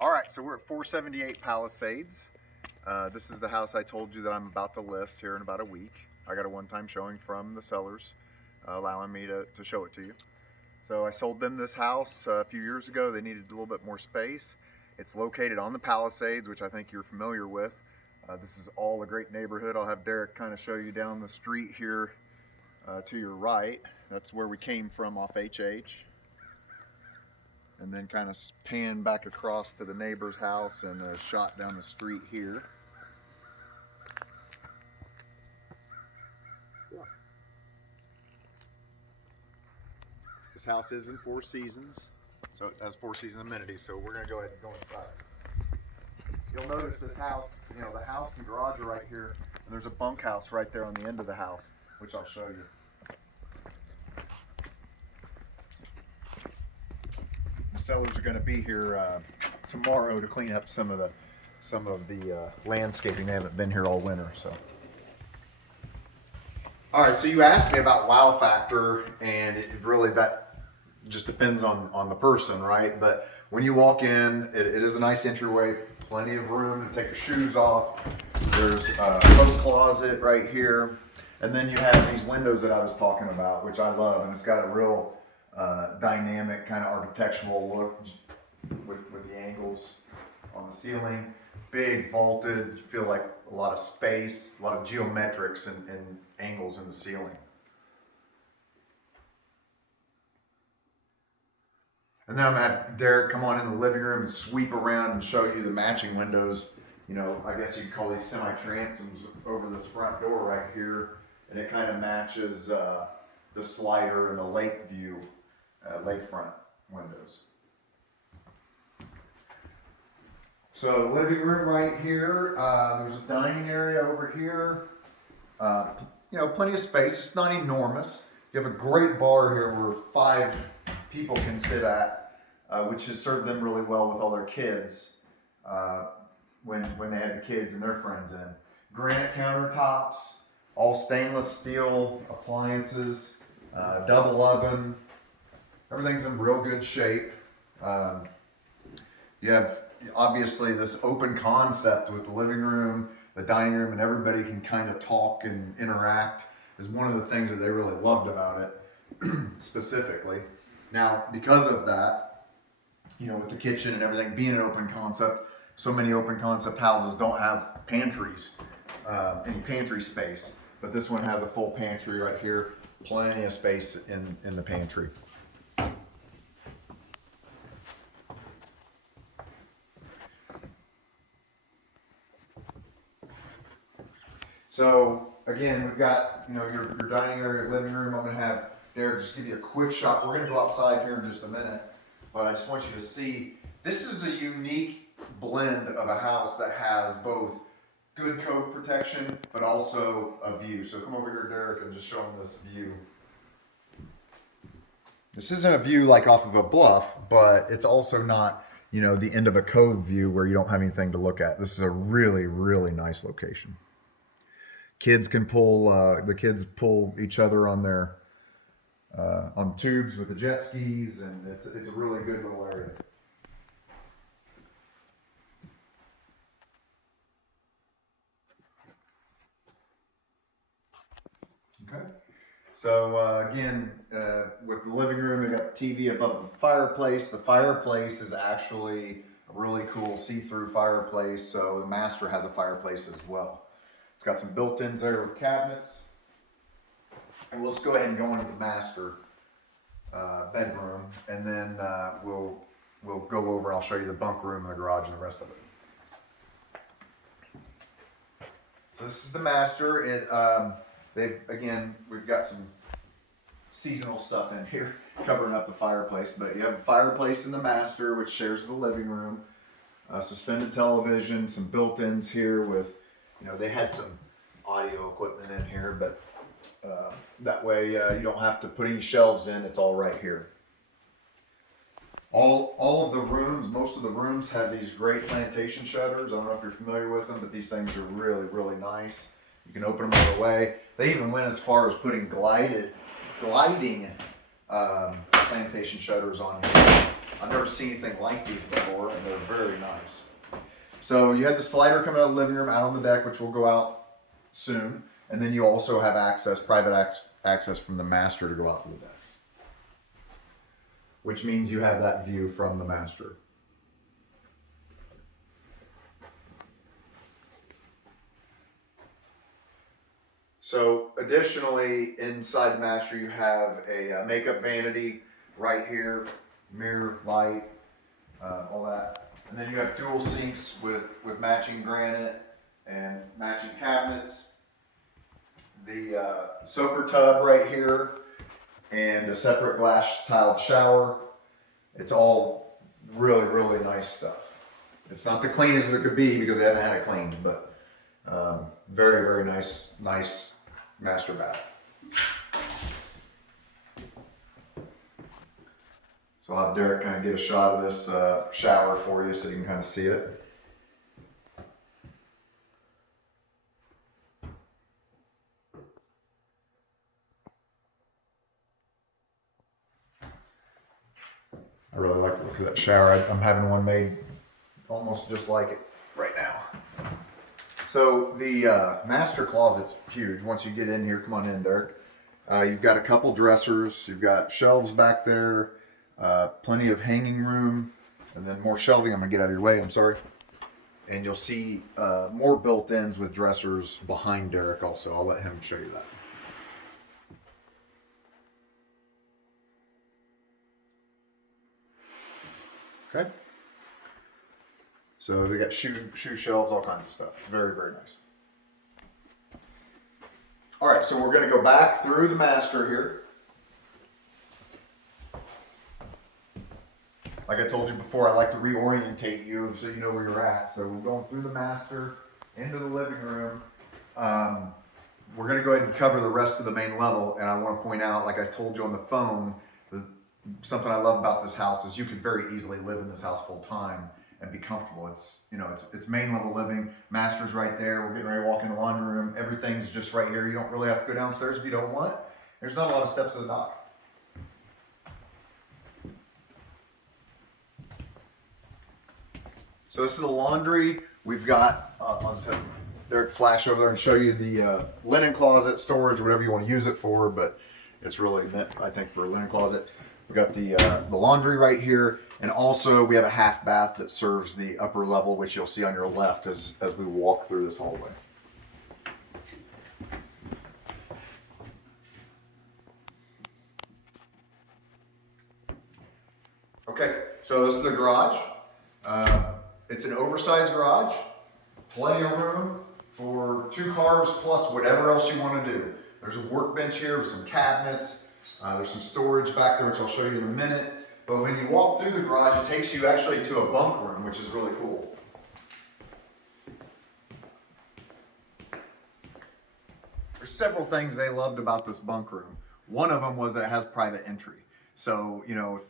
All right, so we're at 478 Palisades. This is the house I told you that I'm about to list here in about a week. I got a one-time showing from the sellers, allowing me to show it to you. So I sold them this house a few years ago. They needed a little bit more space. It's located on the Palisades, which I think you're familiar with. This is all a great neighborhood. I'll have Derek kind of show you down the street here to your right. That's where we came from off HH. And then kind of pan back across to the neighbor's house and a shot down the street here. This house is in Four Seasons, so it has Four Seasons amenities, so we're going to go ahead and go inside. You'll notice this house, the house and garage are right here, and there's a bunkhouse right there on the end of the house, which I'll show you. The sellers are going to be here tomorrow to clean up some of the landscaping. They haven't been here all winter, so. All right, so you asked me about wow factor, and it really that just depends on the person, right? But when you walk in, it is a nice entryway, plenty of room to take your shoes off. There's a coat closet right here, and then you have these windows that I was talking about, which I love, and it's got a real dynamic kind of architectural look with the angles on the ceiling. Big vaulted, you feel like a lot of space, a lot of geometrics and angles in the ceiling. And then I'm gonna have Derek come on in the living room and sweep around and show you the matching windows. I guess you could call these semi-transoms over this front door right here. And it kind of matches the slider and the lake view, lakefront windows. So living room right here. There's a dining area over here. Plenty of space. It's not enormous. You have a great bar here where 5 people can sit at, which has served them really well with all their kids when they had the kids and their friends in. Granite countertops, all stainless steel appliances, double oven. Everything's in real good shape. You have obviously this open concept with the living room, the dining room, and everybody can kind of talk and interact is one of the things that they really loved about it specifically. Now, because of that, with the kitchen and everything being an open concept, so many open concept houses don't have pantries, any pantry space, but this one has a full pantry right here, plenty of space in the pantry. So again, we've got your dining area, living room. I'm going to have Derek just give you a quick shot. We're going to go outside here in just a minute, but I just want you to see this is a unique blend of a house that has both good cove protection, but also a view. So come over here, Derek, and just show them this view. This isn't a view like off of a bluff, but it's also not, the end of a cove view where you don't have anything to look at. This is a really, really nice location. Kids can the kids pull each other on their on tubes with the jet skis, and it's a really good little area. Okay. So again, with the living room, we got the TV above the fireplace. The fireplace is actually a really cool see-through fireplace. So the master has a fireplace as well. It's got some built-ins there with cabinets. And we'll just go ahead and go into the master bedroom, and then we'll go over and I'll show you the bunk room and the garage and the rest of it. So this is the master. We've got some seasonal stuff in here covering up the fireplace, but you have a fireplace in the master, which shares the living room, suspended television, some built-ins here with, they had some audio equipment in here, but that way you don't have to put any shelves in. It's all right here. All of the rooms, most of the rooms have these great plantation shutters. I don't know if you're familiar with them, but these things are really, really nice. You can open them all the way. They even went as far as putting gliding plantation shutters on here. I've never seen anything like these before, and they're very nice. So you have the slider coming out of the living room out on the deck, which will go out soon. And then you also have access, access from the master to go out to the deck. Which means you have that view from the master. So additionally, inside the master, you have a makeup vanity right here, mirror, light, all that. And then you have dual sinks with matching granite and matching cabinets. The soaker tub right here and a separate glass tiled shower. It's all really, really nice stuff. It's not the cleanest as it could be because they haven't had it cleaned, but very, very nice master bath. So I'll have Derek kind of get a shot of this shower for you so you can kind of see it. I really like the look of that shower. I'm having one made almost just like it right now. So the master closet's huge. Once you get in here, come on in, Derek. You've got a couple dressers. You've got shelves back there. Plenty of hanging room. And then more shelving. I'm going to get out of your way. I'm sorry. And you'll see more built-ins with dressers behind Derek also. I'll let him show you that. Okay. So they got shoe shelves, all kinds of stuff. Very, very nice. All right, so we're going to go back through the master here. Like I told you before, I like to reorientate you so you know where you're at. So we're going through the master, into the living room. We're going to go ahead and cover the rest of the main level. And I want to point out, like I told you on the phone, something I love about this house is you could very easily live in this house full time and be comfortable. It's, you know, it's main level living. Master's right there. We're getting ready to walk in the laundry room. Everything's just right here. You don't really have to go downstairs if you don't want. There's not a lot of steps to the dock. So this is the laundry. We've got, I'll just have Derek flash over there and show you the linen closet, storage, whatever you want to use it for, but it's really meant, I think, for a linen closet. We've got the laundry right here, and also we have a half bath that serves the upper level, which you'll see on your left as we walk through this hallway. Okay, so this is the garage. It's an oversized garage, plenty of room for 2 cars plus whatever else you want to do. There's a workbench here with some cabinets. There's some storage back there, which I'll show you in a minute. But when you walk through the garage, it takes you actually to a bunk room, which is really cool. There's several things they loved about this bunk room. One of them was that it has private entry. So, you know,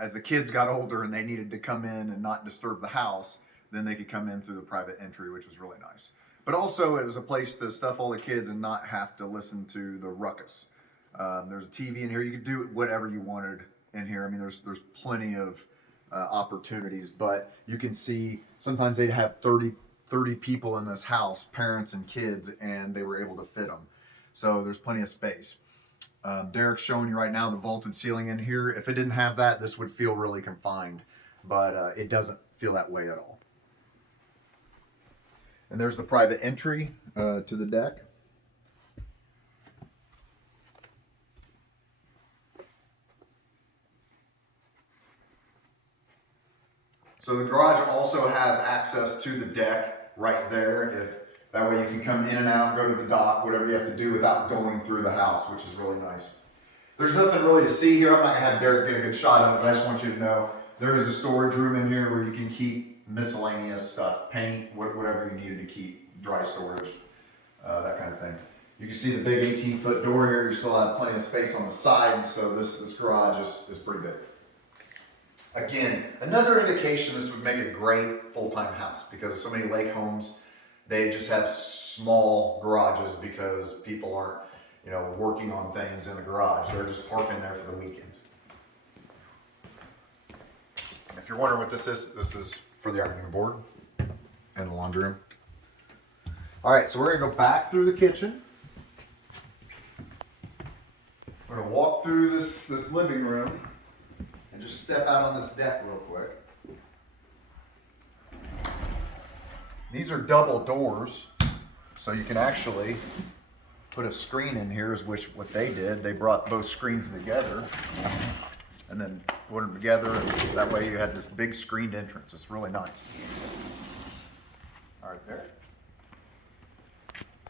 as the kids got older and they needed to come in and not disturb the house, then they could come in through the private entry, which was really nice. But also it was a place to stuff all the kids and not have to listen to the ruckus. There's a TV in here. You could do whatever you wanted in here. I mean, there's plenty of opportunities, but you can see sometimes they'd have 30 people in this house, parents and kids, and they were able to fit them. So there's plenty of space. Derek's showing you right now the vaulted ceiling in here. If it didn't have that, this would feel really confined, but it doesn't feel that way at all. And there's the private entry to the deck. So the garage also has access to the deck right there. That way you can come in and out, go to the dock, whatever you have to do without going through the house, which is really nice. There's nothing really to see here. I'm not gonna have Derek get a good shot of it, but I just want you to know there is a storage room in here where you can keep miscellaneous stuff, paint, whatever you needed to keep, dry storage, that kind of thing. You can see the big 18-foot door here. You still have plenty of space on the sides, so this garage is pretty big. Again, another indication this would make a great full-time house because so many lake homes, they just have small garages because people aren't, you know, working on things in the garage. They're just parking there for the weekend. If you're wondering what this is for the ironing board and the laundry room. All right, so we're gonna go back through the kitchen. We're gonna walk through this living room and just step out on this deck real quick. These are double doors, so you can actually put a screen in here, is what they did. They brought both screens together and then put them together, and that way you had this big screened entrance. It's really nice. All right, there.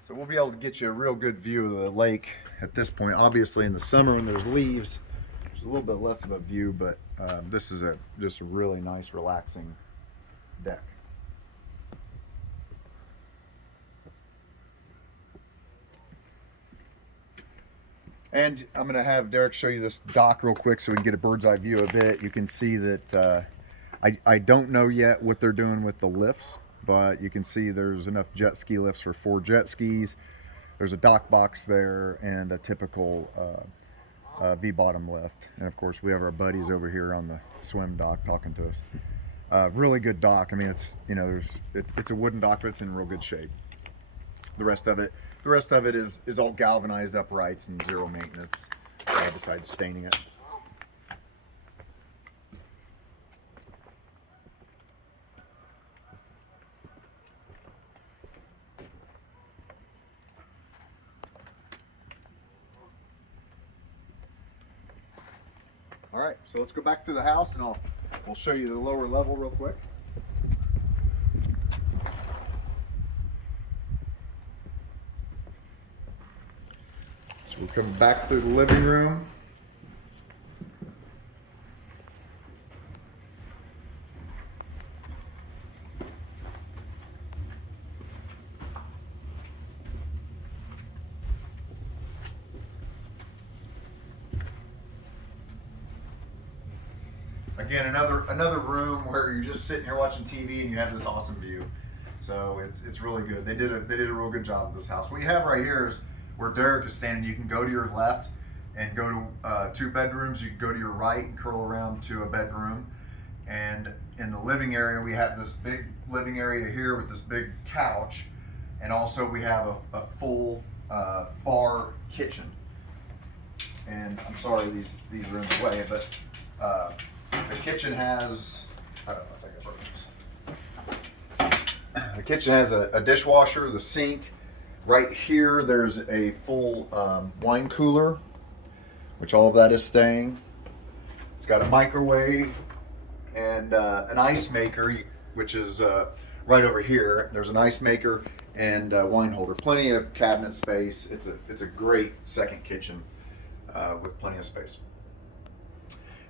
So we'll be able to get you a real good view of the lake at this point. Obviously in the summer when there's leaves, there's a little bit less of a view, but this is just a really nice, relaxing deck. And I'm going to have Derek show you this dock real quick so we can get a bird's eye view of it. You can see that I don't know yet what they're doing with the lifts, but you can see there's enough jet ski lifts for 4 jet skis. There's a dock box there and a typical V-bottom lift. And of course we have our buddies over here on the swim dock talking to us. Really good dock. I mean, it's, you know, it's a wooden dock, but it's in real good shape. The rest of it is all galvanized uprights and zero maintenance, besides staining it. All right, so let's go back through the house and we'll show you the lower level real quick. So we're coming back through the living room. Again, another room where you're just sitting here watching TV and you have this awesome view. So it's really good. They did a real good job with this house. What you have right here is where Derek is standing. You can go to your left and go to 2 bedrooms. You can go to your right and curl around to a bedroom. And in the living area, we have this big living area here with this big couch. And also we have a full bar kitchen. And I'm sorry these are in the way, but the kitchen has, I don't know if I got broken this. The kitchen has a dishwasher, the sink. Right here, there's a full wine cooler, which all of that is staying. It's got a microwave and an ice maker, which is right over here. There's an ice maker and a wine holder. Plenty of cabinet space. It's a great second kitchen with plenty of space.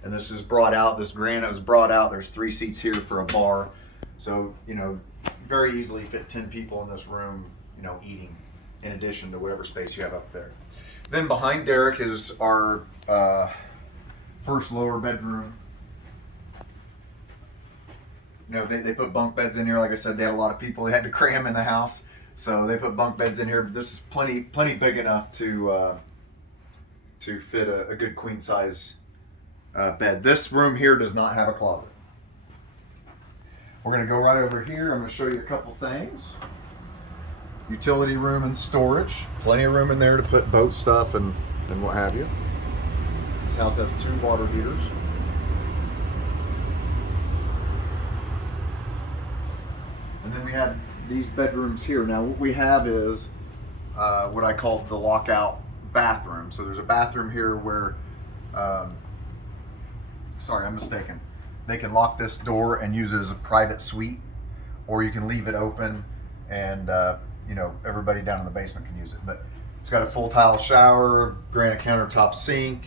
And this is brought out. This granite is brought out. There's 3 seats here for a bar, so you know, very easily fit 10 people in this room. You know, eating in addition to whatever space you have up there. Then behind Derek is our first lower bedroom. You know, they put bunk beds in here. Like I said, they had a lot of people they had to cram in the house, so they put bunk beds in here. But this is plenty big enough to fit a good queen size bed. This room here does not have a closet. We're going to go right over here. I'm going to show you a couple things. Utility room and storage. Plenty of room in there to put boat stuff and what have you. This house has 2 water heaters. And then we have these bedrooms here. Now what we have is what I call the lockout bathroom. So there's a bathroom here where, sorry, I'm mistaken. They can lock this door and use it as a private suite, or you can leave it open and you know, everybody down in the basement can use it. But it's got a full tile shower, granite countertop sink.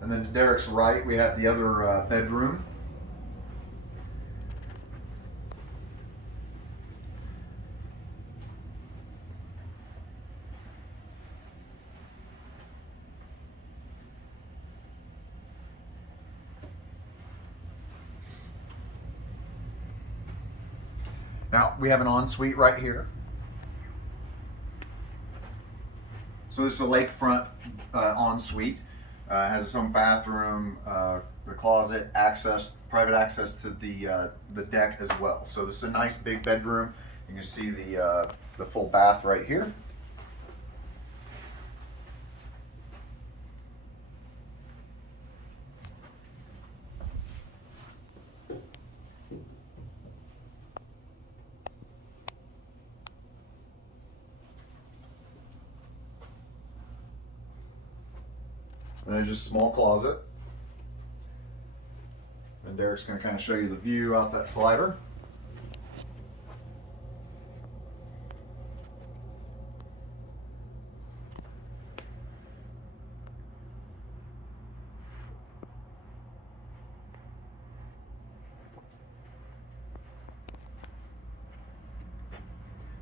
And then to Derek's right, we have the other bedroom. Now, we have an ensuite right here. So this is a lakefront ensuite. Has its own bathroom, the closet, private access to the deck as well. So this is a nice big bedroom. You can see the full bath right here. And then just a small closet. And Derek's going to kind of show you the view out that slider.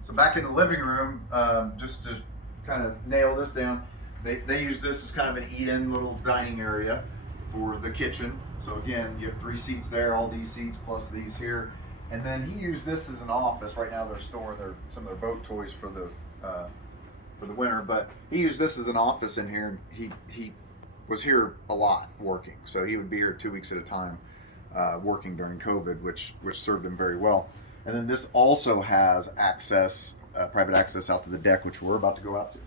So back in the living room, just to kind of nail this down, they use this as kind of an eat-in little dining area for the kitchen. So again, you have 3 seats there, all these seats plus these here. And then he used this as an office. Right now they're storing some of their boat toys for the winter, but he used this as an office in here. And he was here a lot working. So he would be here 2 weeks at a time working during COVID, which served him very well. And then this also has access, private access out to the deck, which we're about to go out to.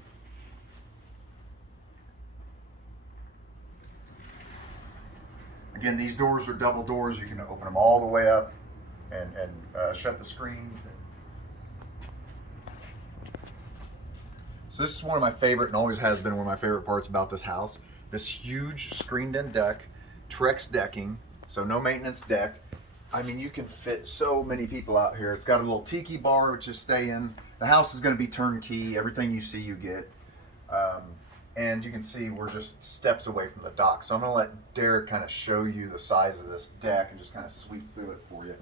Again, these doors are double doors. You can open them all the way up and shut the screens. So this is one of my favorite, and always has been one of my favorite parts about this house. This huge screened-in deck, Trex decking, so no maintenance deck. I mean, you can fit so many people out here. It's got a little tiki bar, which is stay in. The house is going to be turnkey. Everything you see, you get. And you can see we're just steps away from the dock. So I'm going to let Derek kind of show you the size of this deck and just kind of sweep through it for you.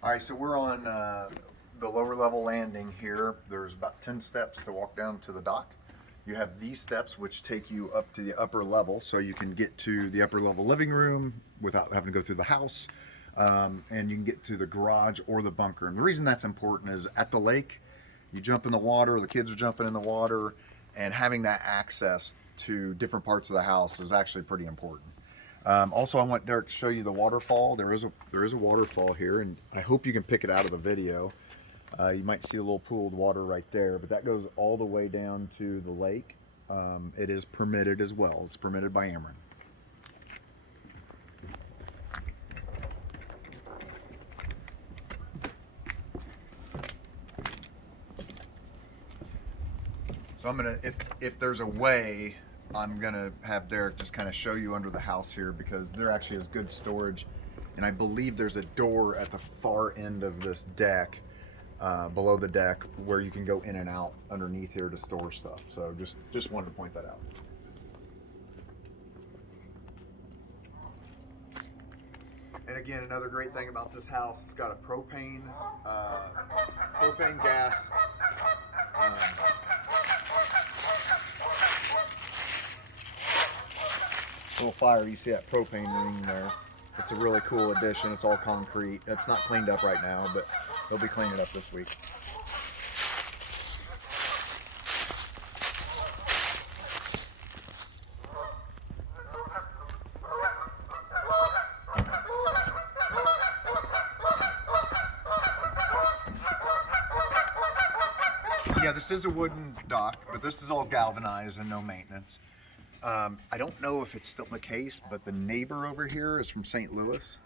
All right, so we're on the lower level landing here. There's about 10 steps to walk down to the dock. You have these steps which take you up to the upper level, so you can get to the upper level living room without having to go through the house. And you can get to the garage or the bunker. And the reason that's important is at the lake, you jump in the water, the kids are jumping in the water, and having that access to different parts of the house is actually pretty important. Also, I want Derek to show you the waterfall. There is a waterfall here, and I hope you can pick it out of the video. You might see a little pooled water right there, but that goes all the way down to the lake. It is permitted as well. It's permitted by Ameren. So I'm gonna, if there's a way, I'm gonna have Derek just kind of show you under the house here, because there actually is good storage, and I believe there's a door at the far end of this deck, below the deck, where you can go in and out underneath here to store stuff. So just wanted to point that out. And again, another great thing about this house, it's got a propane gas. Little fire, you see that propane ring there. It's a really cool addition. It's all concrete. It's not cleaned up right now, but they'll be cleaning it up this week. Yeah, this is a wooden dock, but this is all galvanized and no maintenance. I don't know if it's still the case, but the neighbor over here is from St. Louis,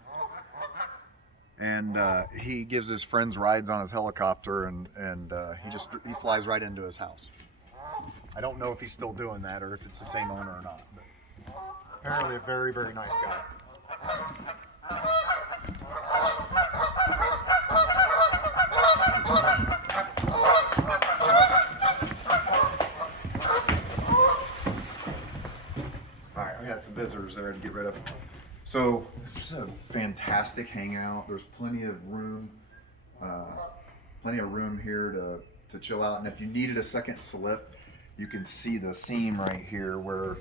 and he gives his friends rides on his helicopter, and he flies right into his house. I don't know if he's still doing that or if it's the same owner or not, but apparently a very, very nice guy. All right, we had some visitors there to get rid of. So this is a fantastic hangout. There's plenty of room here to chill out. And if you needed a second slip, you can see the seam right here where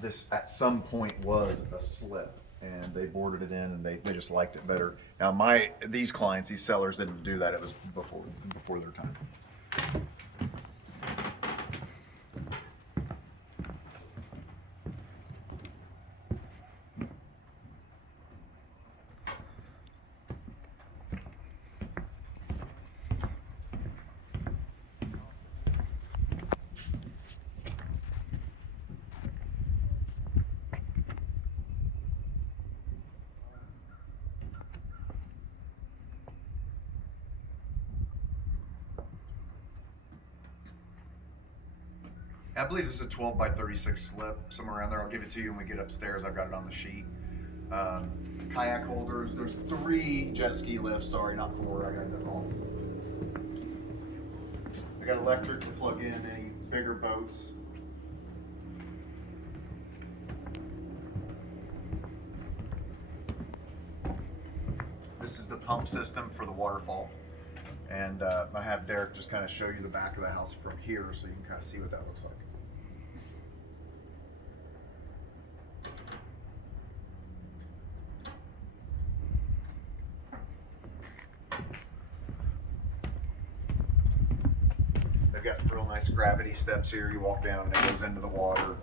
this at some point was a slip, and they boarded it in, and they just liked it better. Now these clients, these sellers didn't do that. It was before their time. I believe this is a 12 by 36 slip, somewhere around there. I'll give it to you when we get upstairs. I've got it on the sheet. Kayak holders. There's 3 jet ski lifts. Sorry, not 4. I got that wrong. I got electric to plug in any bigger boats. This is the pump system for the waterfall. And I have Derek just kind of show you the back of the house from here so you can kind of see what that looks like. They've got some real nice gravity steps here. You walk down and it goes into the water.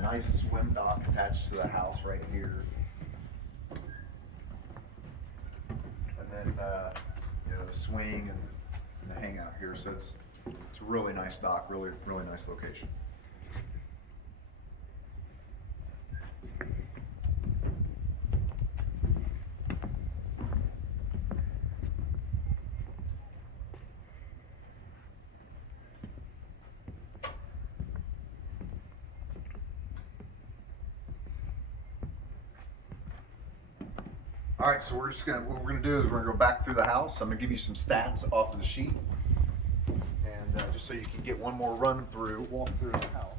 Nice swim dock attached to the house right here. And then the swing and the hangout here. So it's a really nice dock, really nice location. All right, so what we're gonna do is we're gonna go back through the house. I'm gonna give you some stats off of the sheet, and just so you can get one more walk through the house.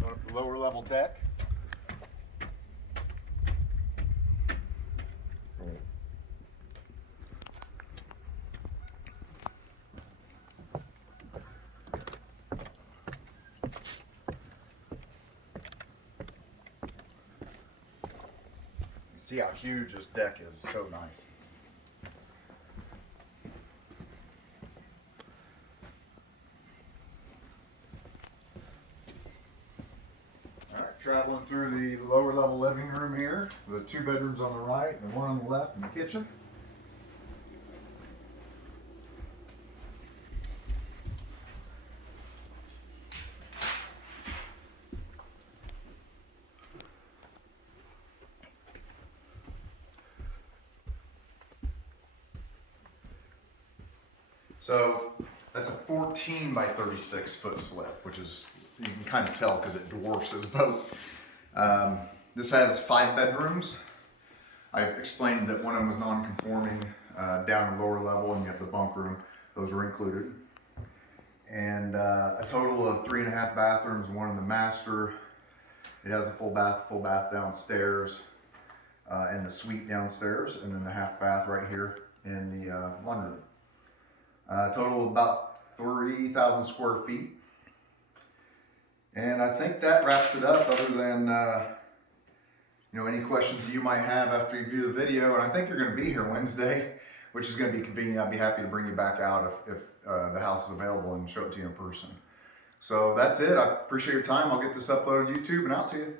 Going up the lower level deck. See how huge this deck is. It's so nice. All right, traveling through the lower level living room here with 2 bedrooms on the right and 1 on the left in the kitchen. So that's a 14 by 36 foot slip, which is, you can kind of tell because it dwarfs his boat. This has 5 bedrooms. I explained that one of them was non-conforming down the lower level, and you have the bunk room. Those are included. And a total of 3.5 bathrooms, 1 in the master. It has a full bath downstairs, and the suite downstairs, and then the half bath right here in the laundry room. Total of about 3,000 square feet. And I think that wraps it up, other than any questions you might have after you view the video. And I think you're going to be here Wednesday, which is going to be convenient. I'd be happy to bring you back out if the house is available and show it to you in person. So that's it. I appreciate your time. I'll get this uploaded to YouTube and out to you.